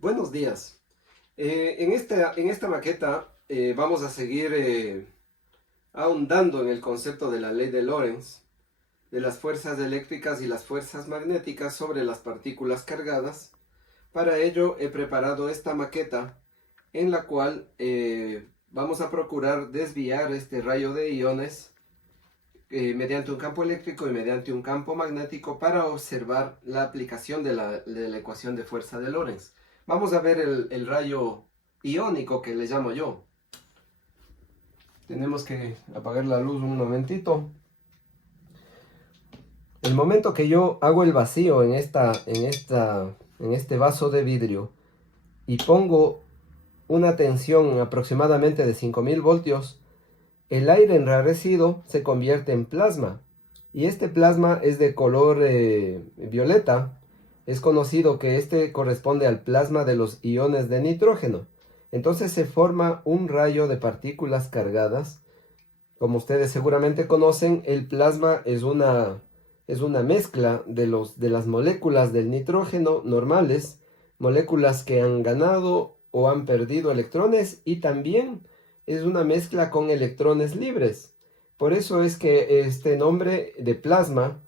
Buenos días. En esta maqueta vamos a seguir ahondando en el concepto de la ley de Lorentz, de las fuerzas eléctricas y las fuerzas magnéticas sobre las partículas cargadas. Para ello he preparado esta maqueta en la cual vamos a procurar desviar este rayo de iones mediante un campo eléctrico y mediante un campo magnético para observar la aplicación de la ecuación de fuerza de Lorentz. Vamos a ver el rayo iónico que le llamo yo. Tenemos que apagar la luz un momentito. El momento que yo hago el vacío en este vaso de vidrio y pongo una tensión aproximadamente de 5000 voltios, el aire enrarecido se convierte en plasma. Y este plasma es de color violeta. Es conocido que este corresponde al plasma de los iones de nitrógeno. Entonces se forma un rayo de partículas cargadas. Como ustedes seguramente conocen, el plasma es una mezcla de las moléculas del nitrógeno normales, moléculas que han ganado o han perdido electrones, y también es una mezcla con electrones libres. Por eso es que este nombre de plasma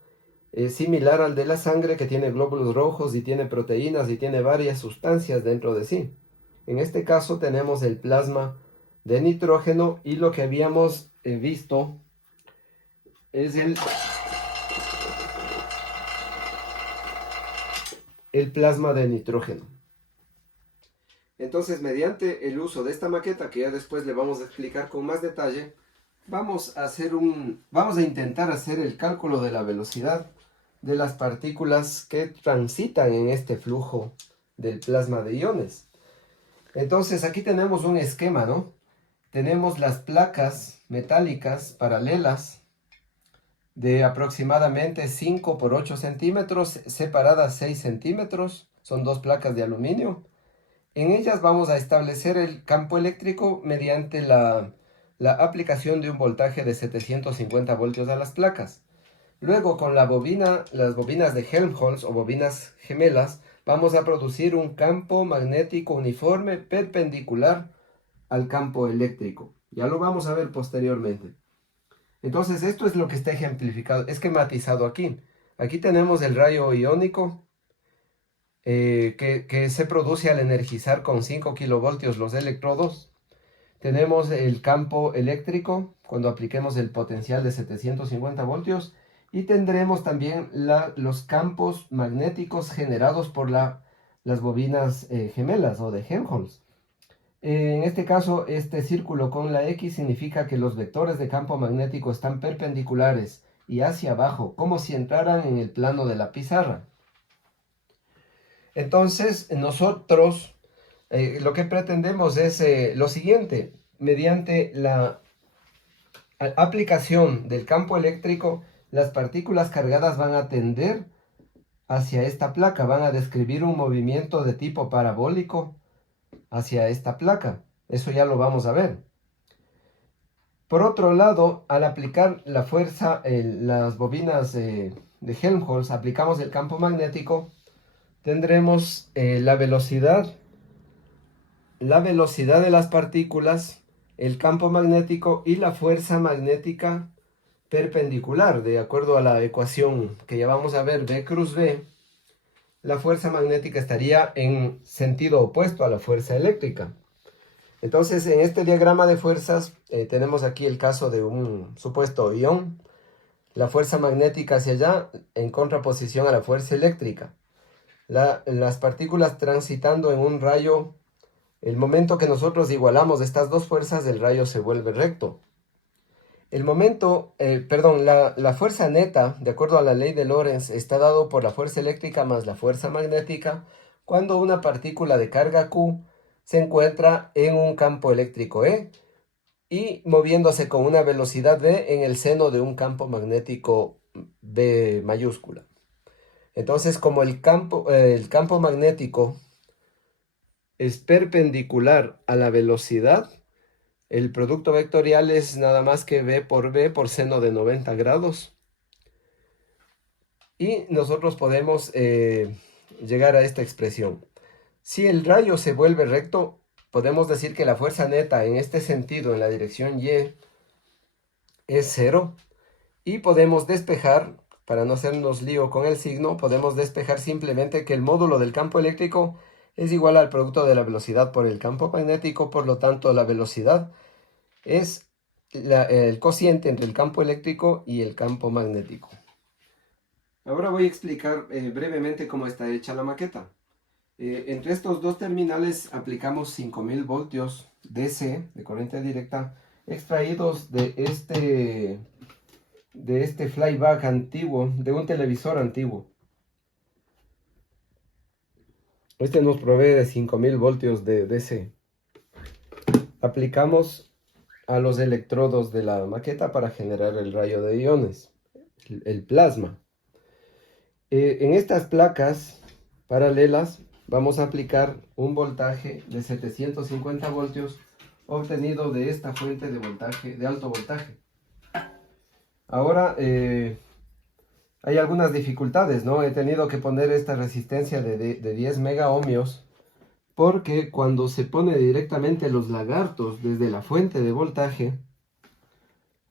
es similar al de la sangre, que tiene glóbulos rojos y tiene proteínas y tiene varias sustancias dentro de sí. En este caso tenemos el plasma de nitrógeno, y lo que habíamos visto es el plasma de nitrógeno. Entonces, mediante el uso de esta maqueta, que ya después le vamos a explicar con más detalle, vamos a intentar hacer el cálculo de la velocidad de las partículas que transitan en este flujo del plasma de iones. Entonces, aquí tenemos un esquema, ¿no? Tenemos las placas metálicas paralelas de aproximadamente 5 por 8 centímetros, separadas 6 centímetros. Son dos placas de aluminio. En ellas vamos a establecer el campo eléctrico mediante la aplicación de un voltaje de 750 voltios a las placas. Luego, con las bobinas de Helmholtz o bobinas gemelas, vamos a producir un campo magnético uniforme perpendicular al campo eléctrico. Ya lo vamos a ver posteriormente. Entonces, esto es lo que está ejemplificado, esquematizado aquí. Aquí tenemos el rayo iónico que se produce al energizar con 5 kilovoltios los electrodos. Tenemos el campo eléctrico cuando apliquemos el potencial de 750 voltios. Y tendremos también los campos magnéticos generados por las bobinas gemelas o de Helmholtz. En este caso, este círculo con la X significa que los vectores de campo magnético están perpendiculares y hacia abajo, como si entraran en el plano de la pizarra. Entonces, nosotros lo que pretendemos es lo siguiente: mediante la aplicación del campo eléctrico, las partículas cargadas van a tender hacia esta placa, van a describir un movimiento de tipo parabólico hacia esta placa. Eso ya lo vamos a ver. Por otro lado, al aplicar la fuerza, las bobinas de Helmholtz, aplicamos el campo magnético, tendremos la velocidad de las partículas, el campo magnético y la fuerza magnética perpendicular. De acuerdo a la ecuación que ya vamos a ver, B cruz B, la fuerza magnética estaría en sentido opuesto a la fuerza eléctrica. Entonces, en este diagrama de fuerzas tenemos aquí el caso de un supuesto ión, la fuerza magnética hacia allá en contraposición a la fuerza eléctrica. Las partículas transitando en un rayo, el momento que nosotros igualamos estas dos fuerzas, el rayo se vuelve recto. La fuerza neta, de acuerdo a la ley de Lorentz, está dado por la fuerza eléctrica más la fuerza magnética cuando una partícula de carga Q se encuentra en un campo eléctrico E y moviéndose con una velocidad V en el seno de un campo magnético B mayúscula. Entonces, como el campo magnético es perpendicular a la velocidad, el producto vectorial es nada más que V por seno de 90 grados. Y nosotros podemos llegar a esta expresión. Si el rayo se vuelve recto, podemos decir que la fuerza neta en este sentido, en la dirección Y, es 0. Y podemos despejar, para no hacernos lío con el signo, podemos despejar simplemente que el módulo del campo eléctrico es igual al producto de la velocidad por el campo magnético. Por lo tanto, la velocidad es el cociente entre el campo eléctrico y el campo magnético. Ahora voy a explicar brevemente cómo está hecha la maqueta. Entre estos dos terminales aplicamos 5000 voltios DC, de corriente directa, extraídos de este flyback antiguo, de un televisor antiguo. Este nos provee de 5000 voltios de DC. Aplicamos a los electrodos de la maqueta para generar el rayo de iones, el plasma. En estas placas paralelas vamos a aplicar un voltaje de 750 voltios obtenido de esta fuente de voltaje, de alto voltaje. Ahora hay algunas dificultades, ¿no? He tenido que poner esta resistencia de 10 megaohmios porque cuando se pone directamente los lagartos desde la fuente de voltaje,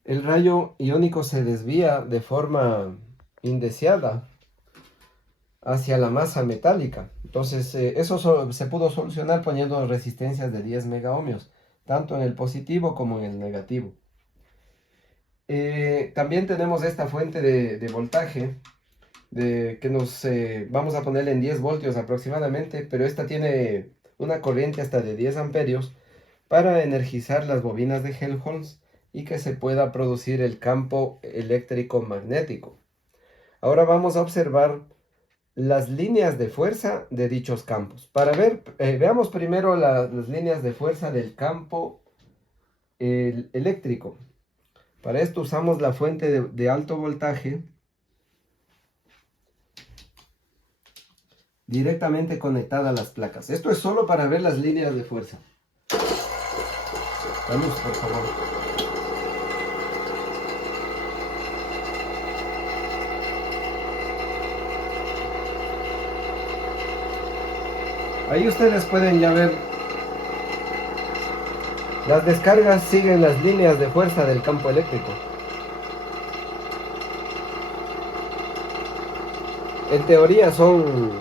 el rayo iónico se desvía de forma indeseada hacia la masa metálica. Entonces eso se pudo solucionar poniendo resistencias de 10 megaohmios, tanto en el positivo como en el negativo. También tenemos esta fuente de voltaje que nos vamos a ponerle en 10 voltios aproximadamente, pero esta tiene una corriente hasta de 10 amperios para energizar las bobinas de Helmholtz y que se pueda producir el campo eléctrico magnético. Ahora vamos a observar las líneas de fuerza de dichos campos. Para ver, veamos primero las líneas de fuerza del campo eléctrico. Para esto usamos la fuente de alto voltaje directamente conectada a las placas. Esto es solo para ver las líneas de fuerza. La luz, por favor. Ahí ustedes pueden ya ver, las descargas siguen las líneas de fuerza del campo eléctrico. En teoría son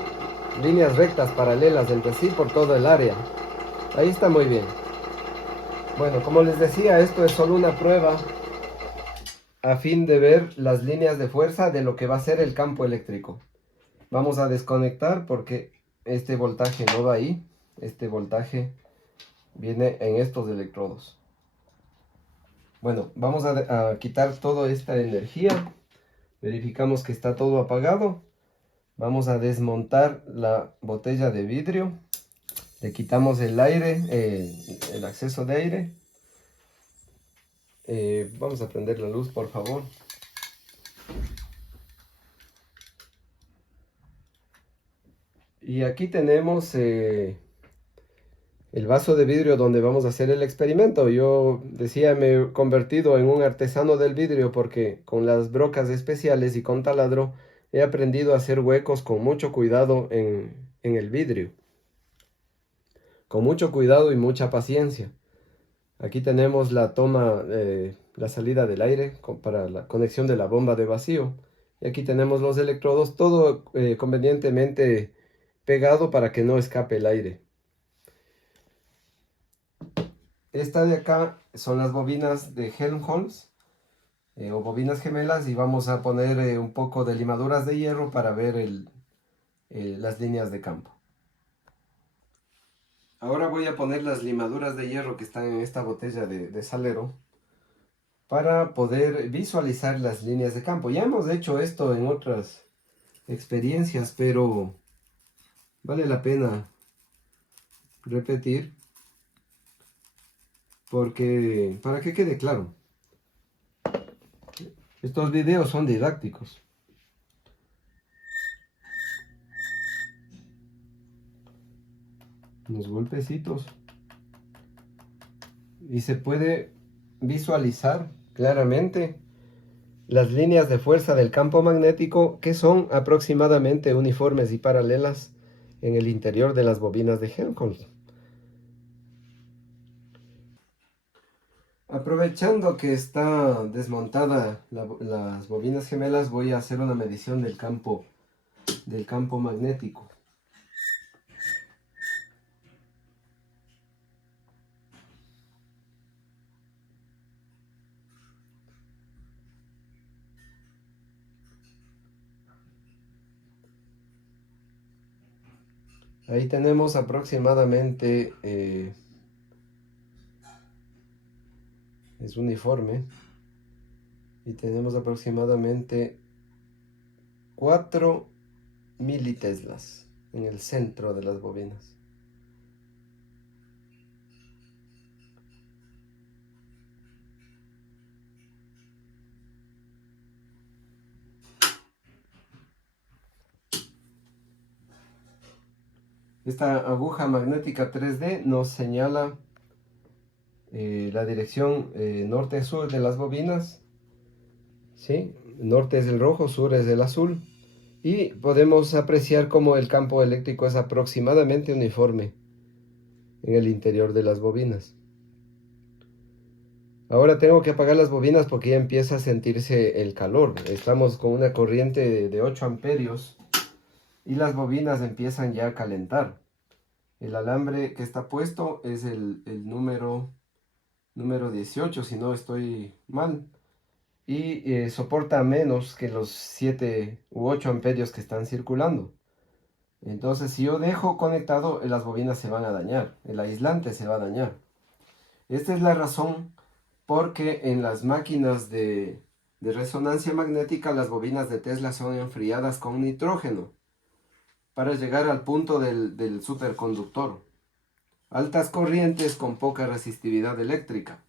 líneas rectas paralelas entre sí por todo el área. Ahí está muy bien. Bueno, como les decía, esto es solo una prueba a fin de ver las líneas de fuerza de lo que va a ser el campo eléctrico. Vamos a desconectar porque este voltaje no va ahí. Este voltaje viene en estos electrodos. Bueno, vamos a quitar toda esta energía. Verificamos que está todo apagado. Vamos a desmontar la botella de vidrio. Le quitamos el aire, el acceso de aire. Vamos a prender la luz, por favor. Y aquí tenemos el vaso de vidrio donde vamos a hacer el experimento. Yo decía, me he convertido en un artesano del vidrio porque con las brocas especiales y con taladro he aprendido a hacer huecos con mucho cuidado en el vidrio. Con mucho cuidado y mucha paciencia. Aquí tenemos la toma, la salida del aire para la conexión de la bomba de vacío. Y aquí tenemos los electrodos, todo convenientemente pegado para que no escape el aire. Esta de acá son las bobinas de Helmholtz o bobinas gemelas y vamos a poner un poco de limaduras de hierro para ver las líneas de campo. Ahora voy a poner las limaduras de hierro que están en esta botella de salero para poder visualizar las líneas de campo. Ya hemos hecho esto en otras experiencias, pero vale la pena repetir porque para que quede claro. Estos videos son didácticos. Unos golpecitos. Y se puede visualizar claramente las líneas de fuerza del campo magnético que son aproximadamente uniformes y paralelas en el interior de las bobinas de Helmholtz. Aprovechando que está desmontada las bobinas gemelas, voy a hacer una medición del campo magnético. Ahí tenemos aproximadamente, es uniforme, y tenemos aproximadamente 4 militeslas en el centro de las bobinas. Esta aguja magnética 3D nos señala la dirección norte-sur de las bobinas, ¿sí? Norte es el rojo, sur es el azul, y podemos apreciar cómo el campo eléctrico es aproximadamente uniforme en el interior de las bobinas. Ahora tengo que apagar las bobinas porque ya empieza a sentirse el calor. Estamos con una corriente de 8 amperios y las bobinas empiezan ya a calentar. El alambre que está puesto es el número 18, si no estoy mal. Y soporta menos que los 7 u 8 amperios que están circulando. Entonces, si yo dejo conectado, las bobinas se van a dañar. El aislante se va a dañar. Esta es la razón porque en las máquinas de resonancia magnética las bobinas de Tesla son enfriadas con nitrógeno para llegar al punto del superconductor. Altas corrientes con poca resistividad eléctrica.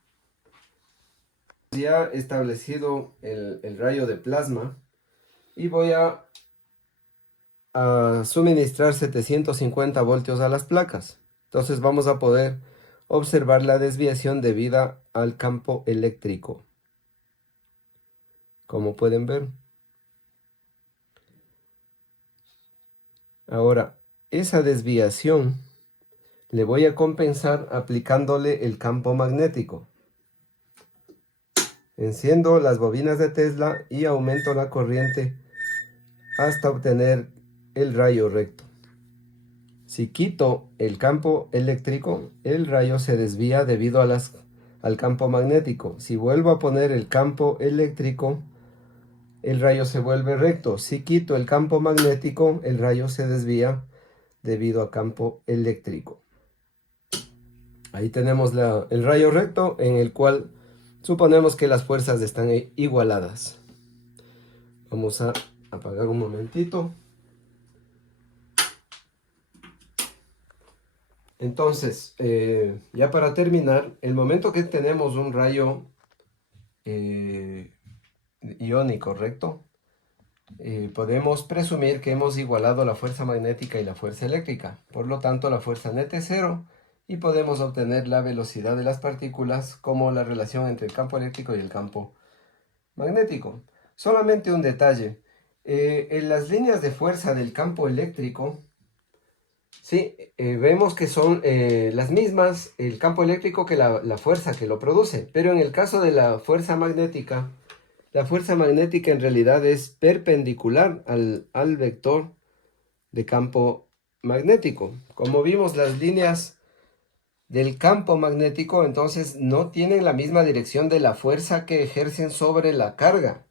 Ya he establecido el rayo de plasma y voy a suministrar 750 voltios a las placas. Entonces vamos a poder observar la desviación debida al campo eléctrico, como pueden ver. Ahora, esa desviación le voy a compensar aplicándole el campo magnético. Enciendo las bobinas de Tesla y aumento la corriente hasta obtener el rayo recto. Si quito el campo eléctrico, el rayo se desvía debido al campo magnético. Si vuelvo a poner el campo eléctrico, el rayo se vuelve recto. Si quito el campo magnético, el rayo se desvía debido al campo eléctrico. Ahí tenemos el rayo recto en el cual suponemos que las fuerzas están igualadas. Vamos a apagar un momentito. Entonces, ya para terminar, el momento que tenemos un rayo iónico recto, podemos presumir que hemos igualado la fuerza magnética y la fuerza eléctrica. Por lo tanto, la fuerza neta es cero y podemos obtener la velocidad de las partículas como la relación entre el campo eléctrico y el campo magnético. Solamente un detalle. En las líneas de fuerza del campo eléctrico, sí, vemos que son las mismas el campo eléctrico que la fuerza que lo produce. Pero en el caso de la fuerza magnética en realidad es perpendicular al vector de campo magnético. Como vimos, las líneas del campo magnético entonces no tienen la misma dirección de la fuerza que ejercen sobre la carga.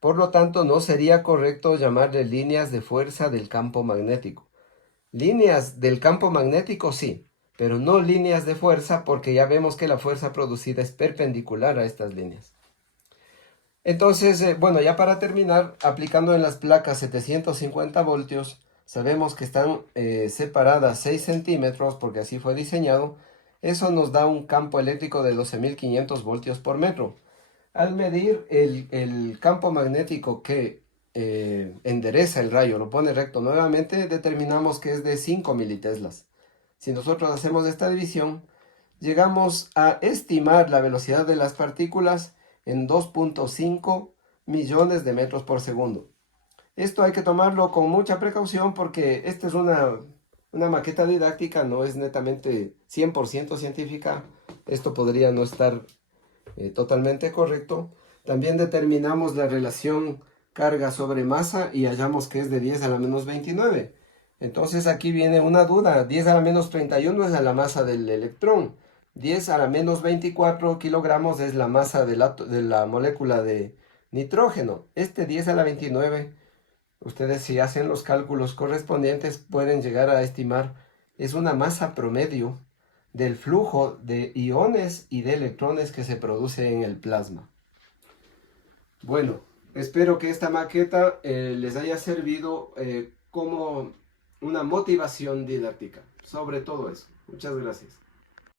Por lo tanto, no sería correcto llamarle líneas de fuerza del campo magnético. Líneas del campo magnético sí, pero no líneas de fuerza porque ya vemos que la fuerza producida es perpendicular a estas líneas. Entonces, bueno, ya para terminar, aplicando en las placas 750 voltios, sabemos que están separadas 6 centímetros porque así fue diseñado. Eso nos da un campo eléctrico de 12.500 voltios por metro. Al medir el campo magnético que endereza el rayo, lo pone recto nuevamente, determinamos que es de 5 militeslas. Si nosotros hacemos esta división, llegamos a estimar la velocidad de las partículas en 2.5 millones de metros por segundo. Esto hay que tomarlo con mucha precaución porque esta es una una maqueta didáctica, no es netamente 100% científica. Esto podría no estar totalmente correcto. También determinamos la relación carga sobre masa y hallamos que es de 10 a la menos 29. Entonces aquí viene una duda. 10 a la menos 31 es la masa del electrón. 10 a la menos 24 kilogramos es la masa de la molécula de nitrógeno. Este 10 a la 29, ustedes si hacen los cálculos correspondientes pueden llegar a estimar, es una masa promedio del flujo de iones y de electrones que se produce en el plasma. Bueno, espero que esta maqueta les haya servido como una motivación didáctica sobre todo eso. Muchas gracias.